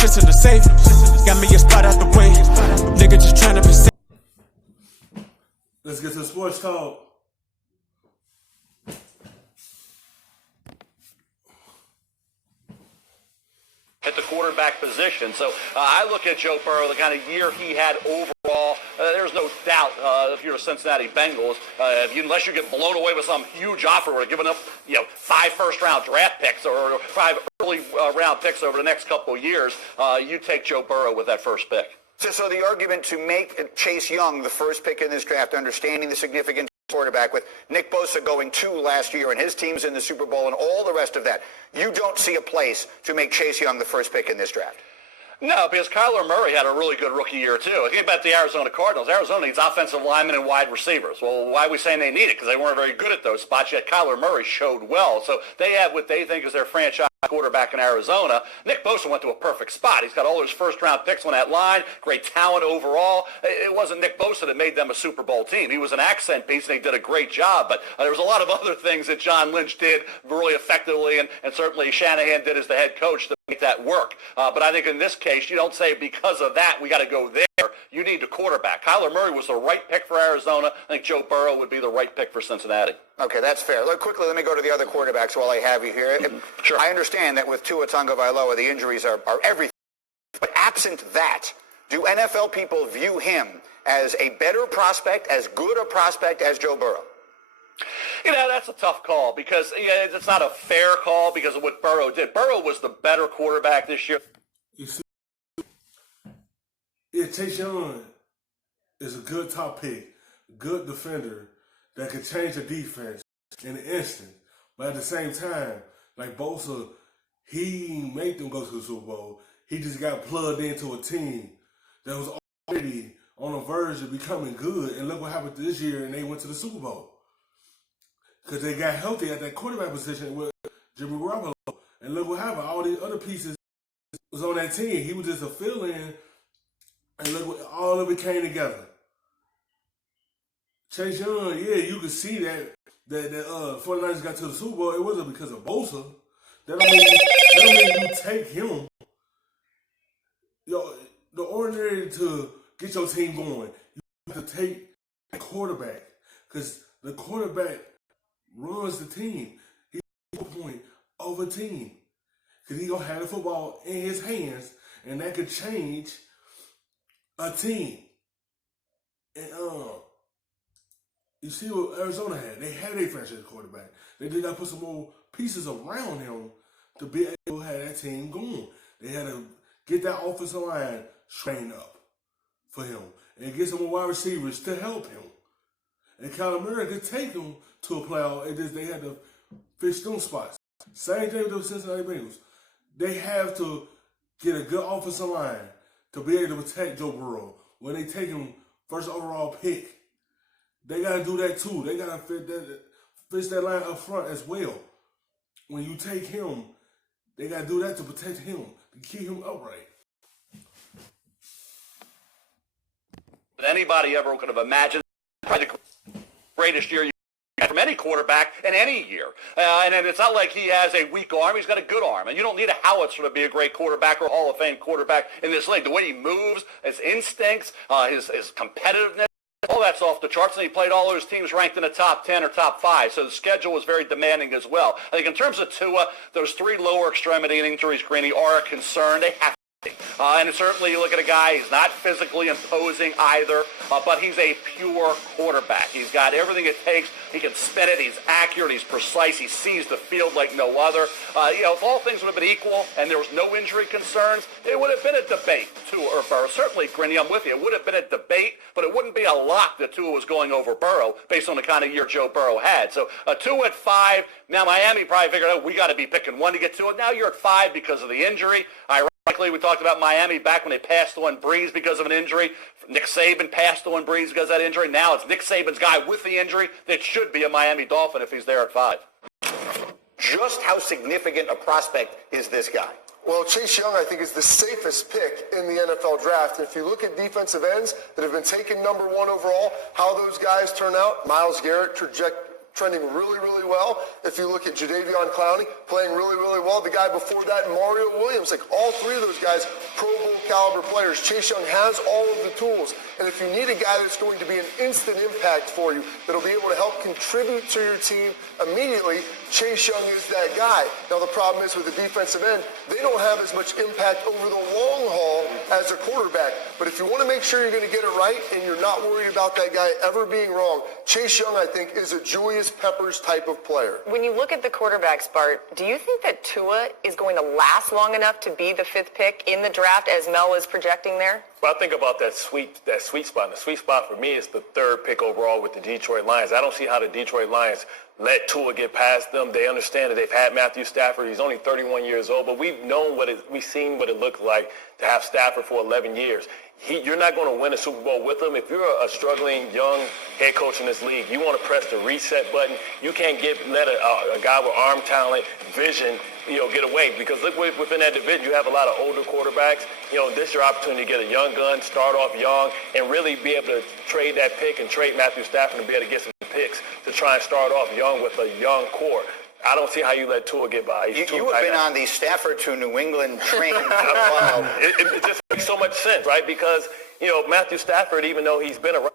shit's in the safe. Got me a spot out the way. Nigga just tryna be safe. Let's get to the sports talk. At the quarterback position. So I look at Joe Burrow, the kind of year he had overall. There's no doubt if you're a Cincinnati Bengals, unless you get blown away with some huge offer or giving up 5 first-round draft picks or 5 early round picks over the next couple of years, you take Joe Burrow with that first pick. So the argument to make Chase Young the first pick in this draft, understanding the significance of quarterback with Nick Bosa going 2 last year and his team's in the Super Bowl and all the rest of that, you don't see a place to make Chase Young the first pick in this draft? No, because Kyler Murray had a really good rookie year, too. Think about the Arizona Cardinals. Arizona needs offensive linemen and wide receivers. Well, why are we saying they need it? Because they weren't very good at those spots, yet Kyler Murray showed well. So they have what they think is their franchise quarterback in Arizona. Nick Bosa went to a perfect spot. He's got all those first-round picks on that line, great talent overall. It wasn't Nick Bosa that made them a Super Bowl team. He was an accent piece, and he did a great job. But there was a lot of other things that John Lynch did really effectively, and certainly Shanahan did as the head coach to make that work. But I think in this case, you don't say because of that we got to go there. You need a quarterback. Kyler Murray was the right pick for Arizona. I think Joe Burrow would be the right pick for Cincinnati. Okay, that's fair. Quickly, let me go to the other quarterbacks while I have you here. Sure. I understand that with Tua Tagovailoa, the injuries are everything. But absent that, do NFL people view him as a better prospect, as good a prospect as Joe Burrow? That's a tough call because it's not a fair call because of what Burrow did. Burrow was the better quarterback this year. You see, Chase Young is a good top pick, good defender that could change the defense in an instant. But at the same time, like Bosa, he made them go to the Super Bowl. He just got plugged into a team that was already on the verge of becoming good. And look what happened this year, and they went to the Super Bowl. Because they got healthy at that quarterback position with Jimmy Garoppolo. And look what happened. All these other pieces was on that team. He was just a fill-in. And look what all of it came together. Chase Young, yeah, you could see that 49ers got to the Super Bowl. It wasn't because of Bosa. That don't mean you take him. The ordinary to get your team going, you have to take the quarterback. Because the quarterback runs the team. He's a point of a team. Because he's going to have the football in his hands, and that could change a team. And you see what Arizona had. They had a franchise quarterback. They did not put some more pieces around him to be able to have that team going. They had to get that offensive line trained up for him and get some more wide receivers to help him. And Kyler Murray could take him to a playoff. They had to fix them spots. Same thing with the Cincinnati Bengals. They have to get a good offensive line to be able to protect Joe Burrow when they take him first overall pick. They got to do that too. They got to fix that line up front as well. When you take him, they got to do that to protect him, to keep him upright. Anybody ever could have imagined probably the greatest year you get from any quarterback in any year. And it's not like he has a weak arm. He's got a good arm. And you don't need a howitzer to be a great quarterback or Hall of Fame quarterback in this league. The way he moves, his instincts, his competitiveness, all that's off the charts, and he played all those teams ranked in the top 10 or top 5, so the schedule was very demanding as well. I think in terms of Tua, those 3 lower extremity injuries, Greeny, are a concern. They have to be. And certainly you look at a guy, he's not physically imposing either, but he's a pure quarterback. He's got everything it takes. He can spin it. He's accurate. He's precise. He sees the field like no other. If all things would have been equal and there was no injury concerns, it would have been a debate, Tua or Burrow. Certainly, Greeny, I'm with you. It would have been a debate, but it wouldn't be a lock that Tua was going over Burrow based on the kind of year Joe Burrow had. So 2 at 5. Now Miami probably figured out we got to be picking 1 to get to it. Now you're at 5 because of the injury. Ironically, we talked about Miami back when they passed on Breeze because of an injury. Nick Saban passed on Breeze because of that injury. Now it's Nick Saban's guy with the injury that should be a Miami Dolphin if he's there at 5. Just how significant a prospect is this guy? Well, Chase Young, I think, is the safest pick in the NFL draft. And if you look at defensive ends that have been taken number 1 overall, how those guys turn out, Myles Garrett trending really, really well. If you look at Jadeveon Clowney, playing really, really well. The guy before that, Mario Williams, like all three of those guys, Pro Bowl caliber players. Chase Young has all of the tools. And if you need a guy that's going to be an instant impact for you, that'll be able to help contribute to your team immediately, Chase Young is that guy. Now, the problem is with the defensive end, they don't have as much impact over the long haul as a quarterback. But if you want to make sure you're going to get it right and you're not worried about that guy ever being wrong, Chase Young, I think, is a Julius Peppers type of player. When you look at the quarterbacks, Bart, do you think that Tua is going to last long enough to be the 5th pick in the draft as Mel is projecting there? Well, I think about that sweet spot. And the sweet spot for me is the 3rd pick overall with the Detroit Lions. I don't see how the Detroit Lions let Tua get past them. They understand that they've had Matthew Stafford. He's only 31 years old, but we've seen what it looked like to have Stafford for 11 years. You're not going to win a Super Bowl with him. If you're a struggling young head coach in this league, you want to press the reset button. You can't let a guy with arm talent, vision, get away. Because look, within that division, you have a lot of older quarterbacks. This is your opportunity to get a young gun, start off young, and really be able to trade that pick and trade Matthew Stafford and be able to get some picks to try and start off young with a young core. I don't see how you let Tua get by. You have been on the Stafford to New England train for a while. It just makes so much sense, right? Because, Matthew Stafford, even though he's been around.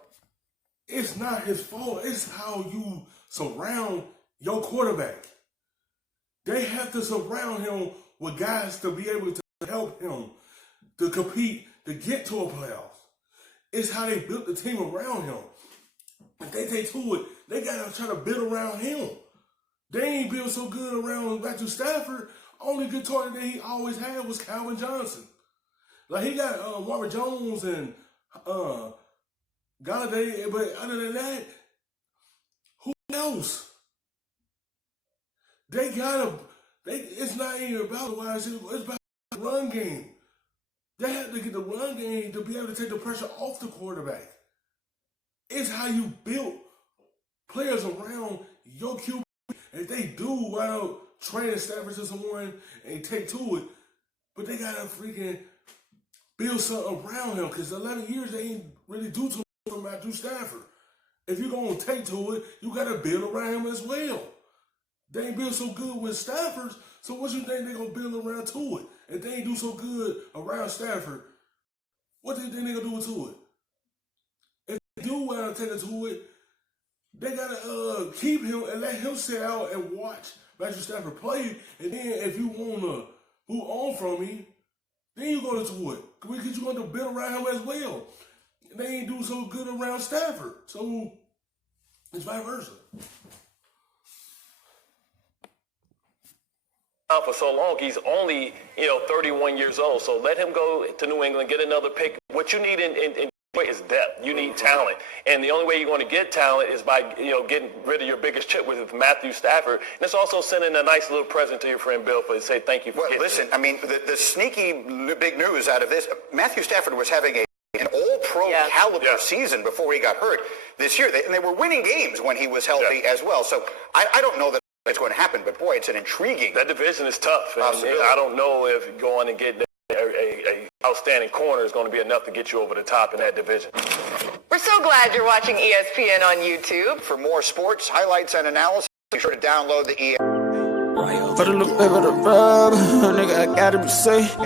It's not his fault. It's how you surround your quarterback. They have to surround him with guys to be able to help him to compete, to get to a playoffs. It's how they built the team around him. If they take to it, they got to try to build around him. They ain't built so good around Matthew Stafford. Only good target that he always had was Calvin Johnson. Like, he got Marvin Jones and Galladay, but other than that, who else? It's not even about the wide receiver, it's about the run game. They have to get the run game to be able to take the pressure off the quarterback. It's how you build players around your QB. If they do, why don't training Stafford to someone and take to it? But they gotta freaking build something around him, because 11 years they ain't really do too much for Matthew Stafford. If you're gonna take to it, you gotta build around him as well. They ain't build so good with Stafford, so what you think they gonna build around to it? If they ain't do so good around Stafford, what do you think they gonna do with to it? If they do want to take it to it, they gotta keep him and let him sit out and watch Matthew Stafford play. And then if you wanna move on from him, then you go to it, because you want to build around him as well. They ain't do so good around Stafford, so it's vice versa. For so long, he's only 31 years old. So let him go to New England, get another pick. What you need in Detroit is depth. You need talent, and the only way you're going to get talent is by getting rid of your biggest chip, with Matthew Stafford. And it's also sending a nice little present to your friend Bill to say thank you for. Well, listen, I mean, the sneaky big news out of this, Matthew Stafford was having an all-pro caliber season before he got hurt this year, and they were winning games when he was healthy as well. So I don't know that it's going to happen, but boy, it's an intriguing. That division is tough. I don't know if going and getting a outstanding corner is going to be enough to get you over the top in that division. We're so glad you're watching ESPN on YouTube. For more sports highlights and analysis, be sure to download the ESPN. For the look, baby, the rub, nigga, I gotta be safe.